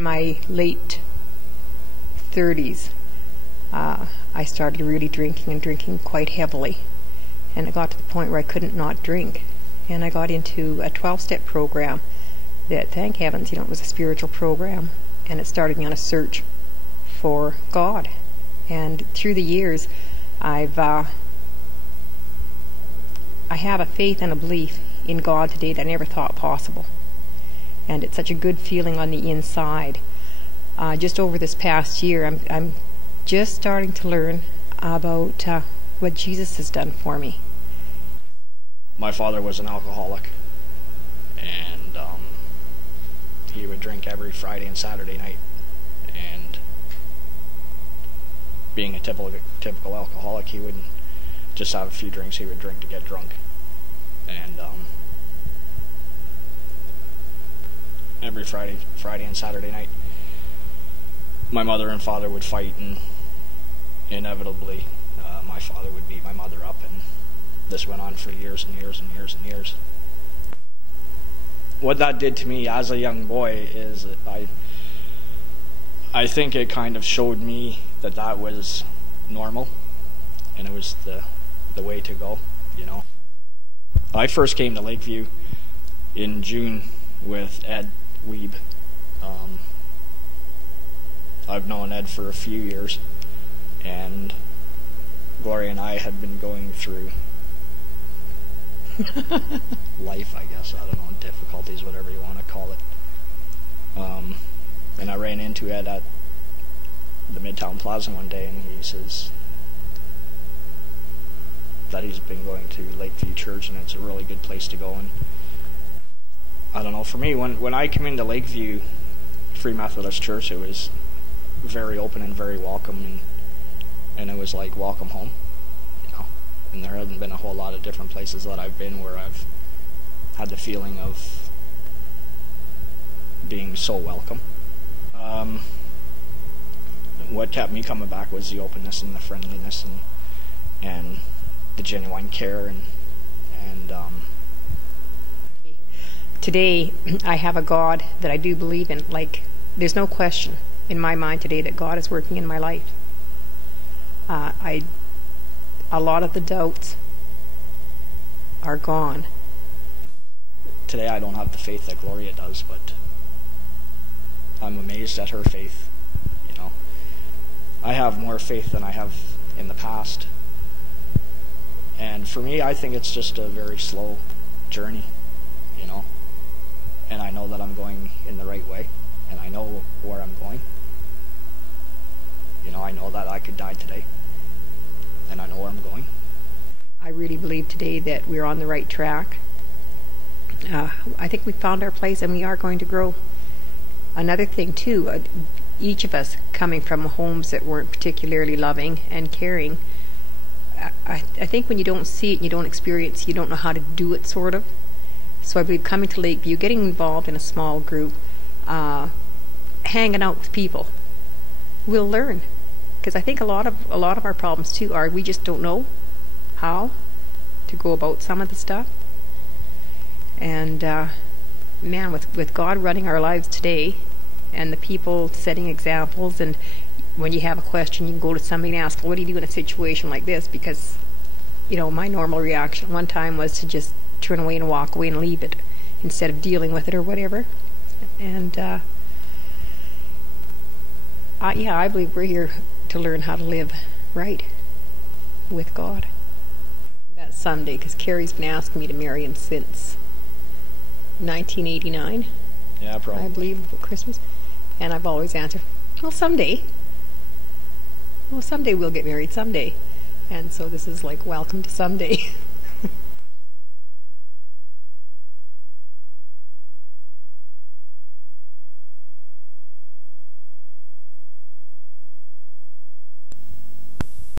In my late 30s, I started really drinking and drinking quite heavily. And it got to the point where I couldn't not drink. And I got into a 12-step program that, thank heavens, it was a spiritual program. And it started me on a search for God. And through the years, I have a faith and a belief in God today that I never thought possible. And it's such a good feeling on the inside. Just over this past year, I'm just starting to learn about what Jesus has done for me. My father was an alcoholic, and he would drink every Friday and Saturday night. And being a typical alcoholic, he wouldn't just have a few drinks, he would drink to get drunk. And every Friday and Saturday night, my mother and father would fight, and inevitably my father would beat my mother up, and this went on for years and years and years and years. What that did to me as a young boy is I think it kind of showed me that was normal, and it was the way to go, you know. I first came to Lakeview in June with Ed Weeb. I've known Ed for a few years, and Gloria and I had been going through life, I guess, I don't know, difficulties, whatever you want to call it. And I ran into Ed at the Midtown Plaza one day, and he says that he's been going to Lakeview Church, and it's a really good place to go. And I don't know, for me, when I came into Lakeview Free Methodist Church, it was very open and very welcome, and it was like welcome home, you know. And there hasn't been a whole lot of different places that I've been where I've had the feeling of being so welcome. What kept me coming back was the openness and the friendliness and the genuine care and Today, I have a God that I do believe in. Like, there's no question in my mind today that God is working in my life. A lot of the doubts are gone. Today I don't have the faith that Gloria does, but I'm amazed at her faith, you know. I have more faith than I have in the past. And for me, I think it's just a very slow journey, you know. And I know that I'm going in the right way, and I know where I'm going. You know, I know that I could die today, and I know where I'm going. I really believe today that we're on the right track. I think we found our place, and we are going to grow. Another thing, too, each of us coming from homes that weren't particularly loving and caring, I think when you don't see it and you don't experience, you don't know how to do it, sort of. So I believe coming to Lakeview, getting involved in a small group, hanging out with people, we'll learn. Because I think a lot of our problems too are we just don't know how to go about some of the stuff. And man, with God running our lives today, and the people setting examples, and when you have a question, you can go to somebody and ask, well, what do you do in a situation like this? Because, you know, my normal reaction one time was to just turn away and walk away and leave it instead of dealing with it or whatever. And yeah, I believe we're here to learn how to live right with God. That Sunday, because Kerry's been asking me to marry him since 1989. Yeah, probably. I believe, Christmas. And I've always answered, well, someday. Well, someday we'll get married, someday. And so this is like, welcome to someday.